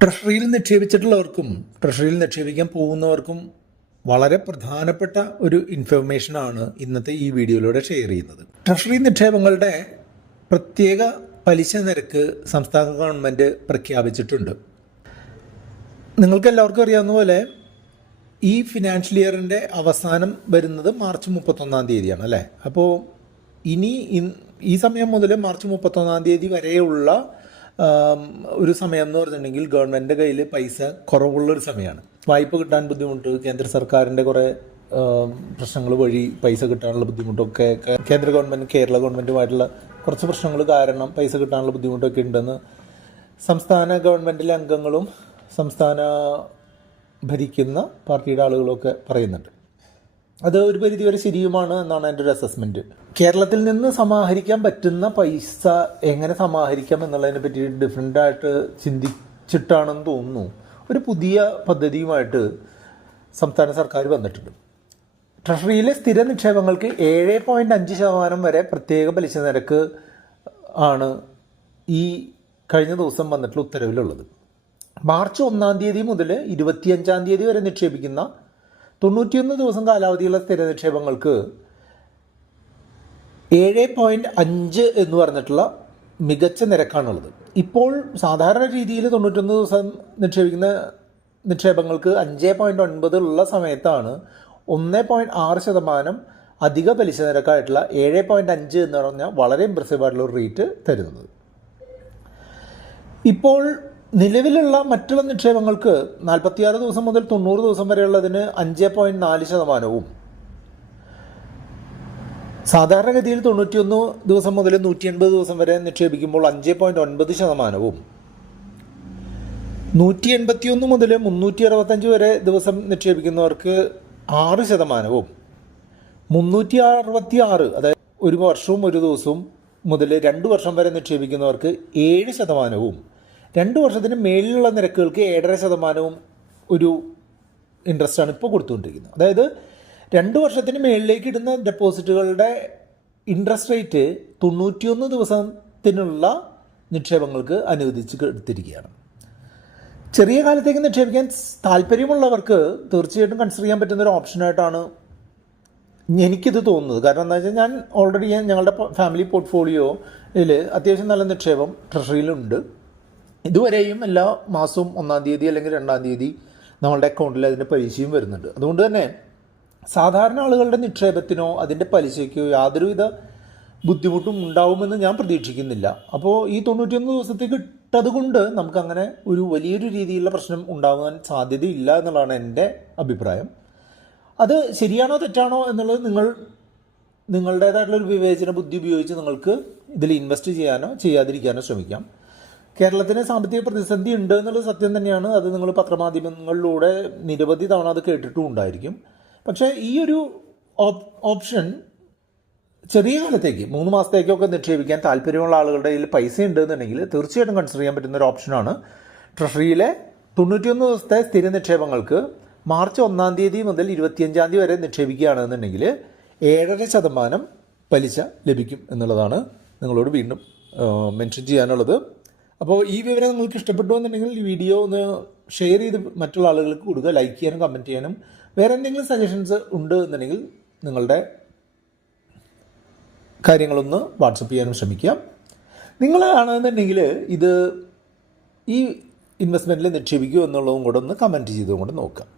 ട്രഷറിയിൽ നിക്ഷേപിച്ചിട്ടുള്ളവർക്കും ട്രഷറിയിൽ നിക്ഷേപിക്കാൻ പോകുന്നവർക്കും വളരെ പ്രധാനപ്പെട്ട ഒരു ഇൻഫർമേഷനാണ് ഇന്നത്തെ ഈ വീഡിയോയിലൂടെ ഷെയർ ചെയ്യുന്നത്. ട്രഷറി നിക്ഷേപങ്ങളുടെ പ്രത്യേക പലിശ നിരക്ക് സംസ്ഥാന ഗവൺമെൻറ് പ്രഖ്യാപിച്ചിട്ടുണ്ട്. നിങ്ങൾക്ക് എല്ലാവർക്കും അറിയാവുന്ന പോലെ ഈ ഫിനാൻഷ്യൽ ഇയറിൻ്റെ അവസാനം വരുന്നത് മാർച്ച് 31 തീയതിയാണ് അല്ലേ. അപ്പോൾ ഇനി ഈ സമയം മുതൽ മാർച്ച് 31 വരെയുള്ള ഒരു സമയം എന്ന് പറഞ്ഞിട്ടുണ്ടെങ്കിൽ ഗവൺമെൻറ്റിൻ്റെ കയ്യിൽ പൈസ കുറവുള്ളൊരു സമയമാണ്. വായ്പ കിട്ടാൻ ബുദ്ധിമുട്ട്, കേന്ദ്ര സർക്കാരിൻ്റെ കുറേ പ്രശ്നങ്ങൾ വഴി പൈസ കിട്ടാനുള്ള ബുദ്ധിമുട്ടൊക്കെ, കേന്ദ്ര ഗവൺമെൻറ് കേരള ഗവൺമെൻറ്റുമായിട്ടുള്ള കുറച്ച് പ്രശ്നങ്ങൾ കാരണം പൈസ കിട്ടാനുള്ള ബുദ്ധിമുട്ടൊക്കെ ഉണ്ടെന്ന് സംസ്ഥാന ഗവൺമെൻറ്റിലെ അംഗങ്ങളും സംസ്ഥാന ഭരിക്കുന്ന പാർട്ടിയുടെ ആളുകളൊക്കെ പറയുന്നുണ്ട്. അത് ഒരു പരിധിവരെ ശരിയുമാണ് എന്നാണ് എൻ്റെ ഒരു അസസ്മെൻറ്റ്. കേരളത്തിൽ നിന്ന് സമാഹരിക്കാൻ പറ്റുന്ന പൈസ എങ്ങനെ സമാഹരിക്കാം എന്നുള്ളതിനെ പറ്റി ഡിഫറെൻ്റായിട്ട് ചിന്തിച്ചിട്ടാണെന്ന് തോന്നുന്നു ഒരു പുതിയ പദ്ധതിയുമായിട്ട് സംസ്ഥാന സർക്കാർ വന്നിട്ടുണ്ട്. ട്രഷറിയിലെ സ്ഥിര നിക്ഷേപങ്ങൾക്ക് 7.5% വരെ പ്രത്യേക പലിശ നിരക്ക് ആണ് ഈ കഴിഞ്ഞ ദിവസം വന്നിട്ടുള്ള ഉത്തരവിലുള്ളത്. മാർച്ച് 1 മുതൽ 25 വരെ നിക്ഷേപിക്കുന്ന 91 ദിവസം കാലാവധിയുള്ള സ്ഥിര നിക്ഷേപങ്ങൾക്ക് 7.5 എന്ന് പറഞ്ഞിട്ടുള്ള മികച്ച നിരക്കാണുള്ളത്. ഇപ്പോൾ സാധാരണ രീതിയിൽ 91 ദിവസം നിക്ഷേപിക്കുന്ന നിക്ഷേപങ്ങൾക്ക് 5.9 ഉള്ള സമയത്താണ് 1.6% അധിക പലിശ നിരക്കായിട്ടുള്ള 7.5 എന്ന് പറഞ്ഞാൽ വളരെ ഇംപ്രസീവ് ആയിട്ടുള്ള ഒരു റേറ്റ് തരുന്നത്. ഇപ്പോൾ നിലവിലുള്ള മറ്റുള്ള നിക്ഷേപങ്ങൾക്ക് 46 ദിവസം മുതൽ 90 ദിവസം വരെയുള്ളതിന് 5.4%, സാധാരണഗതിയിൽ 91 ദിവസം മുതൽ 180 ദിവസം വരെ നിക്ഷേപിക്കുമ്പോൾ 5.9%, 181 മുതൽ 365 വരെ ദിവസം നിക്ഷേപിക്കുന്നവർക്ക് 6%, 366 അതായത് ഒരു വർഷവും ഒരു ദിവസവും മുതൽ 2 വർഷം വരെ നിക്ഷേപിക്കുന്നവർക്ക് 7%, 2 വർഷത്തിന് മേലിലുള്ള നിരക്കുകൾക്ക് 7.5% ഒരു ഇൻട്രസ്റ്റാണ് ഇപ്പോൾ കൊടുത്തുകൊണ്ടിരിക്കുന്നത്. അതായത് 2 വർഷത്തിന് മേളിലേക്ക് ഇടുന്ന ഡെപ്പോസിറ്റുകളുടെ ഇൻട്രസ്റ്റ് റേറ്റ് 91 ദിവസത്തിനുള്ള നിക്ഷേപങ്ങൾക്ക് അനുവദിച്ച് എടുത്തിരിക്കുകയാണ്. ചെറിയ കാലത്തേക്ക് നിക്ഷേപിക്കാൻ താല്പര്യമുള്ളവർക്ക് തീർച്ചയായിട്ടും കൺസിഡർ ചെയ്യാൻ പറ്റുന്നൊരു ഓപ്ഷനായിട്ടാണ് എനിക്കിത് തോന്നുന്നത്. കാരണം എന്താ വെച്ചാൽ ഞാൻ ഓൾറെഡി ഞങ്ങളുടെ ഫാമിലി പോർട്ട്ഫോളിയോയിൽ അത്യാവശ്യം നല്ല നിക്ഷേപം ട്രഷറിയിലുണ്ട്. ഇതുവരെയും എല്ലാ മാസവും 1 തീയതി അല്ലെങ്കിൽ 2 തീയതി നമ്മളുടെ അക്കൗണ്ടിൽ അതിൻ്റെ പലിശയും വരുന്നുണ്ട്. അതുകൊണ്ട് തന്നെ സാധാരണ ആളുകളുടെ നിക്ഷേപത്തിനോ അതിൻ്റെ പലിശയ്ക്കോ യാതൊരുവിധ ബുദ്ധിമുട്ടും ഉണ്ടാവുമെന്ന് ഞാൻ പ്രതീക്ഷിക്കുന്നില്ല. അപ്പോൾ ഈ 91 ദിവസത്തേക്ക് ഇട്ടത് കൊണ്ട് നമുക്കങ്ങനെ ഒരു വലിയൊരു രീതിയിലുള്ള പ്രശ്നം ഉണ്ടാകാൻ സാധ്യതയില്ല എന്നുള്ളതാണ് എൻ്റെ അഭിപ്രായം. അത് ശരിയാണോ തെറ്റാണോ എന്നുള്ളത് നിങ്ങളുടേതായിട്ടുള്ളൊരു വിവേചന ബുദ്ധി ഉപയോഗിച്ച് നിങ്ങൾക്ക് ഇതിൽ ഇൻവെസ്റ്റ് ചെയ്യാനോ ചെയ്യാതിരിക്കാനോ ശ്രമിക്കാം. കേരളത്തിന് സാമ്പത്തിക പ്രതിസന്ധി ഉണ്ട് എന്നുള്ളത് സത്യം തന്നെയാണ്. അത് നിങ്ങൾ പത്രമാധ്യമങ്ങളിലൂടെ നിരവധി തവണ അത് കേട്ടിട്ടും ഉണ്ടായിരിക്കും. പക്ഷേ ഈ ഒരു ഓപ്ഷൻ ചെറിയ കാലത്തേക്ക് 3 മാസത്തേക്കൊക്കെ നിക്ഷേപിക്കാൻ താല്പര്യമുള്ള ആളുകളുടെ കയ്യിൽ പൈസ ഉണ്ട് എന്നുണ്ടെങ്കിൽ തീർച്ചയായിട്ടും കൺസിഡർ ചെയ്യാൻ പറ്റുന്ന ഒരു ഓപ്ഷനാണ്. ട്രഷറിയിലെ 91 ദിവസത്തെ സ്ഥിര നിക്ഷേപങ്ങൾക്ക് മാർച്ച് 1 മുതൽ 25 വരെ നിക്ഷേപിക്കുകയാണെന്നുണ്ടെങ്കിൽ 7.5% പലിശ ലഭിക്കും എന്നുള്ളതാണ് നിങ്ങളോട് വീണ്ടും മെൻഷൻ ചെയ്യാനുള്ളത്. അപ്പോൾ ഈ വിവരം നിങ്ങൾക്ക് ഇഷ്ടപ്പെട്ടു എന്നുണ്ടെങ്കിൽ ഈ വീഡിയോ ഒന്ന് ഷെയർ ചെയ്ത് മറ്റുള്ള ആളുകൾക്ക് കൊടുക്കുക, ലൈക്ക് ചെയ്യാനും കമൻറ്റ് ചെയ്യാനും. വേറെ എന്തെങ്കിലും സജഷൻസ് ഉണ്ട് എന്നുണ്ടെങ്കിൽ നിങ്ങളുടെ കാര്യങ്ങളൊന്ന് വാട്സപ്പ് ചെയ്യാനും ശ്രമിക്കാം. നിങ്ങളാണെന്നുണ്ടെങ്കിൽ ഇത് ഈ ഇൻവെസ്റ്റ്മെൻറ്റിൽ നിക്ഷേപിക്കുമോ എന്നുള്ളതും കൂടെ ഒന്ന് കമൻറ്റ് ചെയ്തുകൊണ്ട് നോക്കാം.